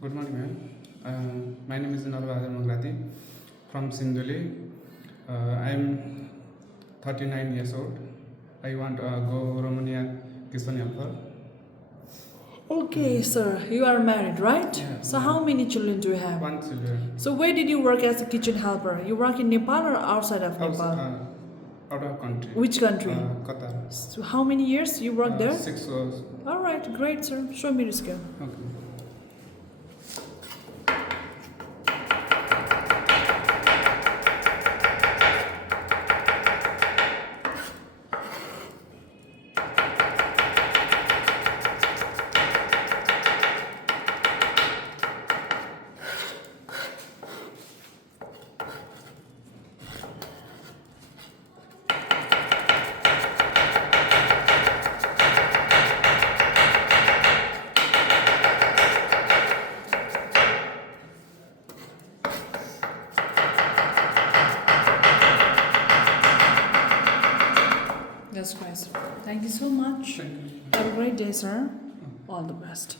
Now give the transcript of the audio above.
Good morning, ma'am. My name is Bahadur Magrati from Sinduli. I'm 39 years old. I want to go Romania kitchen helper. Okay, sir. You are married, right? Yeah, So yeah. how many children do you have? One children. So where did you work as a kitchen helper? You work in Nepal or outside of Out, Nepal? out of country. Which country? Qatar. So how many years you worked there? 6 years. All right, great, sir. Show me the skill. Okay. That's great, sir. Thank you so much. Thank you. Have a great day, sir. All the best.